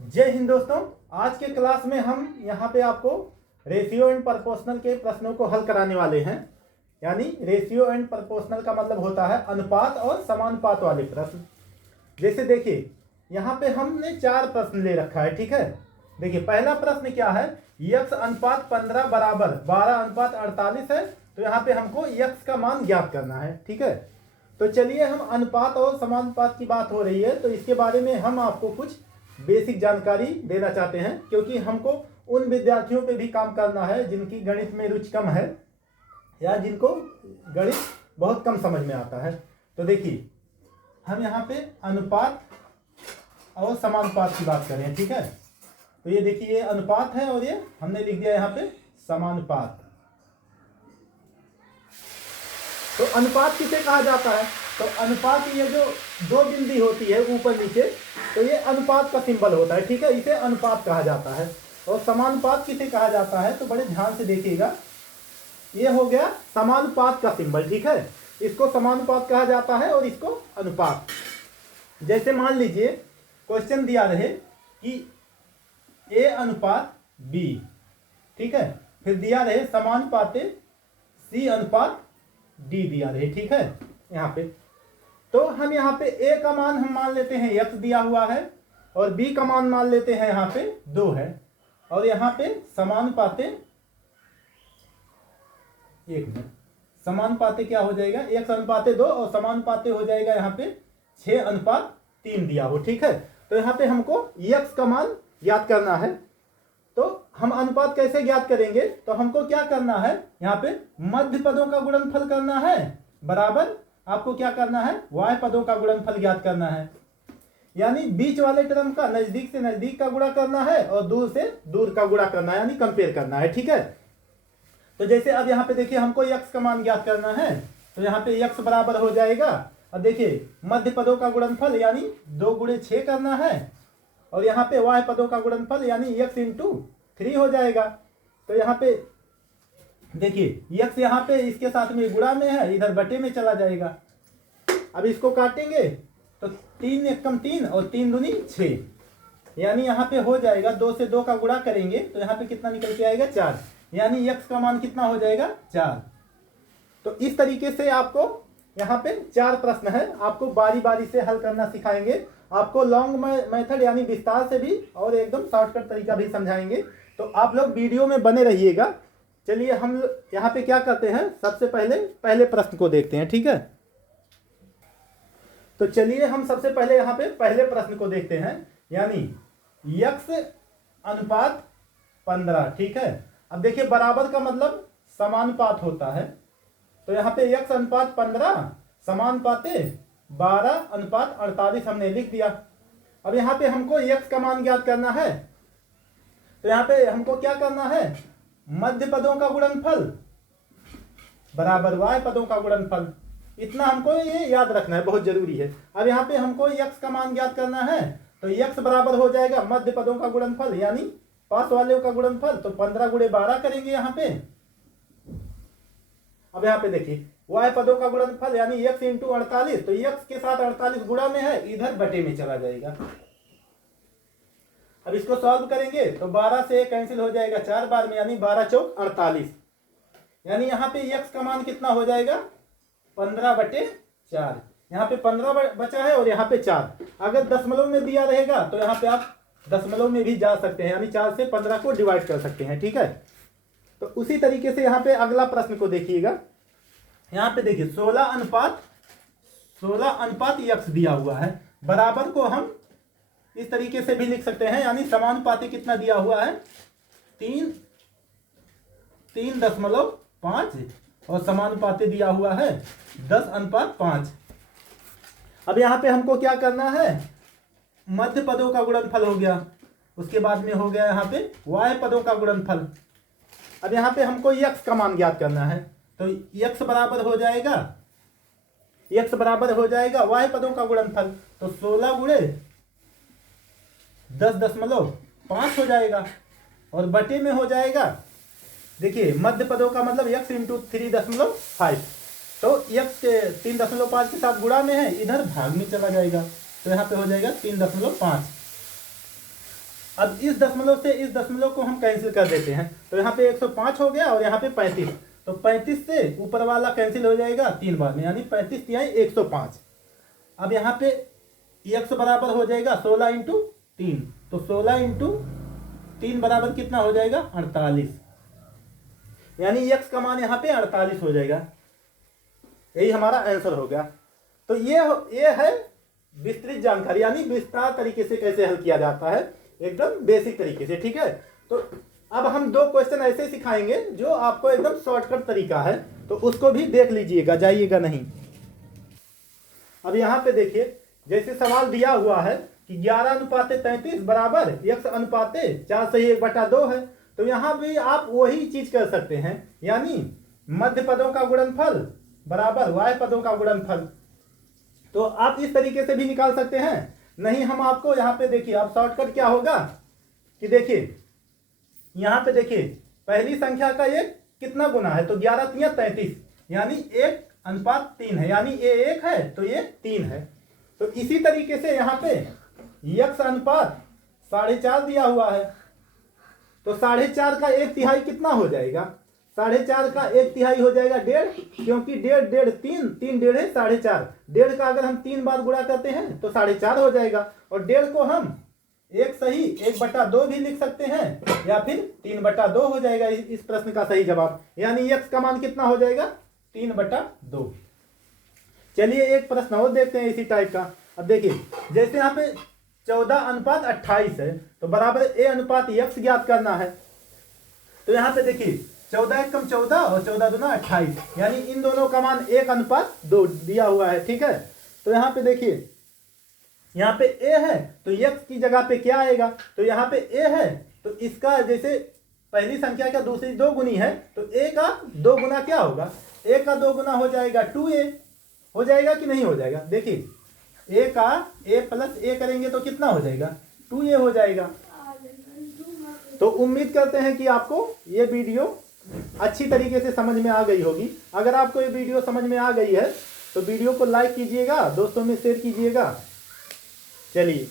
जय हिंद दोस्तों। आज के क्लास में हम यहाँ पे आपको रेशियो एंड प्रोपोर्शनल के प्रश्नों को हल कराने वाले हैं। यानी रेशियो एंड प्रोपोर्शनल का मतलब होता है अनुपात और समानुपात वाले प्रश्न। जैसे देखिए यहाँ पे हमने 4 प्रश्न ले रखा है, ठीक है। देखिए पहला प्रश्न क्या है, यक्स अनुपात 15 बराबर 12 अनुपात 48 है। तो यहाँ पे हमको यक्स का मान ज्ञात करना है, ठीक है। तो चलिए हम अनुपात और समानुपात की बात हो रही है तो इसके बारे में हम आपको कुछ बेसिक जानकारी देना चाहते हैं, क्योंकि हमको उन विद्यार्थियों पे भी काम करना है जिनकी गणित में रुचि कम है या जिनको गणित बहुत कम समझ में आता है। तो देखिए हम यहाँ पे अनुपात और समानुपात की बात करें, ठीक है। तो ये देखिए ये अनुपात है और ये हमने लिख दिया यहाँ पे समानुपात। तो अनुपात किसे कहा जाता है, तो अनुपात ये जो दो बिंदी होती है ऊपर नीचे, तो ये अनुपात का सिंबल होता है, ठीक है। इसे अनुपात कहा जाता है। और समानुपात किसे कहा जाता है, तो बड़े ध्यान से देखिएगा, ये हो गया समानुपात का सिंबल, ठीक है। इसको समानुपात कहा जाता है और इसको अनुपात। जैसे मान लीजिए क्वेश्चन दिया रहे कि ए अनुपात बी, ठीक है। फिर दिया रहे समानुपाते सी अनुपात डी दिया रहे, ठीक है। यहाँ पे तो हम यहाँ पे ए का मान हम मान लेते हैं x दिया हुआ है और b का मान मान लेते हैं यहाँ पे 2 है। और यहाँ पे समानुपाते, एक मिनट, समानुपाते क्या हो जाएगा, x अनुपाते 2 और समानुपाते हो जाएगा यहाँ पे 6 अनुपात 3 दिया हो, ठीक है। तो यहाँ पे हमको x का मान ज्ञात करना है। तो हम अनुपात कैसे ज्ञात करेंगे, तो हमको क्या करना है, यहाँ पे मध्य पदों का गुणनफल करना है बराबर आपको क्या करना है, y पदों का गुणनफल ज्ञात करना है। यानी बीच वाले टर्म का नजदीक से नजदीक का गुणा करना है और दूर से दूर का गुणा करना है, यानी कंपेयर करना है, ठीक है। तो जैसे अब यहाँ पे देखिए हमको x का मान ज्ञात करना है, तो यहाँ पे x बराबर हो जाएगा, अब देखिए मध्य पदों का गुणनफल यानी 2 गुणे 6 करना है और यहाँ पे y पदों का गुणनफल यानी x इंटू 3 हो जाएगा। तो यहाँ पे देखिए x यहाँ पे इसके साथ में गुणा में है, इधर बटे में चला जाएगा। अब इसको काटेंगे तो 3 एक कम 3 और 3 दूनी 6, यानी यहाँ पे हो जाएगा 2 से 2 का गुणा करेंगे तो यहाँ पे कितना निकल के आएगा 4, यानी x का मान कितना हो जाएगा 4। तो इस तरीके से आपको यहाँ पे 4 प्रश्न है, आपको बारी बारी से हल करना सिखाएंगे। आपको लॉन्ग मेथड यानी विस्तार से भी और एकदम शॉर्टकट तरीका भी समझाएंगे, तो आप लोग वीडियो में बने रहिएगा। चलिए हम यहाँ पे क्या करते हैं, सबसे पहले प्रश्न को देखते हैं, ठीक है। तो चलिए हम सबसे पहले यहाँ पे पहले प्रश्न को देखते हैं, यानी x अनुपात 15, ठीक है। अब देखिए बराबर का मतलब समानुपात होता है, तो यहाँ पे x अनुपात 15 समानुपाते 12 अनुपात 48 हमने लिख दिया। अब यहाँ पे हमको x का मान ज्ञात करना है, तो यहाँ पे हमको क्या करना है, मध्य पदों का गुणनफल बराबर y पदों का गुणनफल, इतना हमको ये याद रखना है, बहुत जरूरी है। अब यहाँ पे हमको x का मान ज्ञात करना है, तो x बराबर हो जाएगा मध्य पदों का गुणनफल यानी पास वाले का गुणनफल, तो 15 गुणे 12 करेंगे यहाँ पे। अब यहाँ पे देखिए y पदों का गुणनफल यानी x इंटू 48, तो x के साथ 48 गुणा में है, इधर बटे में चला जाएगा। अब इसको सॉल्व करेंगे तो 12 से कैंसिल हो जाएगा 4 बार में, यानी 12 चौक 48, यानी यहाँ पे x का मान कितना हो जाएगा 15/4। यहाँ पे 15 बचा है और यहाँ पे 4। अगर दशमलव में दिया रहेगा तो यहाँ पे आप दशमलव में भी जा सकते हैं, यानी 4 से 15 को डिवाइड कर सकते हैं, ठीक है। तो उसी तरीके से यहाँ पे अगला प्रश्न को देखिएगा। यहाँ पे देखिए 16 अनुपात x दिया हुआ है, बराबर को हम इस तरीके से भी लिख सकते हैं, यानी समानुपाती कितना दिया हुआ है 3.5 और समानुपाती दिया हुआ है 10:5। अब यहाँ पे हमको क्या करना है, मध्य पदों का गुणनफल हो गया, उसके बाद में हो गया यहाँ पे y पदों का गुणनफल। अब यहाँ पे हमको x का मान ज्ञात करना है, तो x बराबर हो जाएगा y पदों का गुणनफल, तो 16 गुणे 10.5 हो जाएगा और बटे में हो जाएगा, देखिए मध्य पदों का मतलब x इंटू 3.5, तो x 3.5 के साथ गुणा में है, इधर भाग में चला जाएगा, तो यहाँ पे हो जाएगा 3.5। अब इस दशमलव से इस दशमलव को हम कैंसिल कर देते हैं, तो यहाँ पे 105 हो गया और यहाँ पे 35, तो 35 से ऊपर वाला कैंसिल हो जाएगा 3 बार में, यानी 35 तिहाई 105। अब यहाँ पे x बराबर हो जाएगा 16 इंटू 3, तो 16 इंटू 3 बराबर कितना हो जाएगा 48, यानी x का मान यहाँ पे 48 हो जाएगा। यही हमारा आंसर हो गया। तो ये है विस्तृत जानकारी, यानी विस्तार तरीके से कैसे हल किया जाता है, एकदम बेसिक तरीके से। ठीक है, तो अब हम 2 क्वेश्चन ऐसे सिखाएंगे जो आपको एकदम शॉर्टकट तरीका है, तो उसको भी देख लीजिएगा, जाइएगा नहीं। अब यहाँ पे देखिए, जैसे सवाल दिया हुआ है कि 11:33 बराबर x अनुपाते 4/1/2 है, तो यहाँ भी आप वही चीज कर सकते हैं, यानी मध्य पदों का गुणनफल बराबर y पदों का गुणनफल। तो आप इस तरीके से भी निकाल सकते हैं। नहीं, हम आपको यहाँ पे देखिए, अब शॉर्टकट क्या होगा कि देखिए यहाँ पे देखिए पहली संख्या का ये कितना गुना है, तो 11 तिया 33, यानी 1:3 है, यानी ये 1 है तो ये 3 है। तो इसी तरीके से यहाँ पे x अनुपात 4.5 दिया हुआ है, तो 4.5 का 1/3 कितना हो जाएगा, 4.5 का 1/3 हो जाएगा 1.5, क्योंकि 1.5 3 1.5 है 4.5, 1.5 का अगर हम 3 बार गुणा करते हैं तो 4.5 हो जाएगा, और 1.5 को हम 1 सही 1/2 भी लिख सकते हैं, या फिर 3/2 हो जाएगा इस प्रश्न का सही जवाब, यानी x का मान कितना हो जाएगा 3/2। चलिए एक प्रश्न और देखते हैं इसी टाइप का। अब देखिए, जैसे यहाँ पे 14:28 है, तो बराबर a अनुपात x ज्ञात करना है। तो यहाँ पे देखिए 14 × 14 और 14 दूना 28, यानी इन दोनों का मान 1:2 दिया हुआ है। ठीक है, तो यहाँ पे देखिए, यहाँ पे a है तो x की जगह पे क्या आएगा, तो यहाँ पे a है तो इसका जैसे पहली संख्या का दूसरी 2 गुनी है, तो a का 2 गुना क्या होगा, a का 2 गुना हो जाएगा 2a, हो जाएगा कि नहीं हो जाएगा। देखिए a का a प्लस a करेंगे तो कितना हो जाएगा 2a हो जाएगा। तो उम्मीद करते हैं कि आपको ये वीडियो अच्छी तरीके से समझ में आ गई होगी। अगर आपको ये वीडियो समझ में आ गई है तो वीडियो को लाइक कीजिएगा, दोस्तों में शेयर कीजिएगा। चलिए।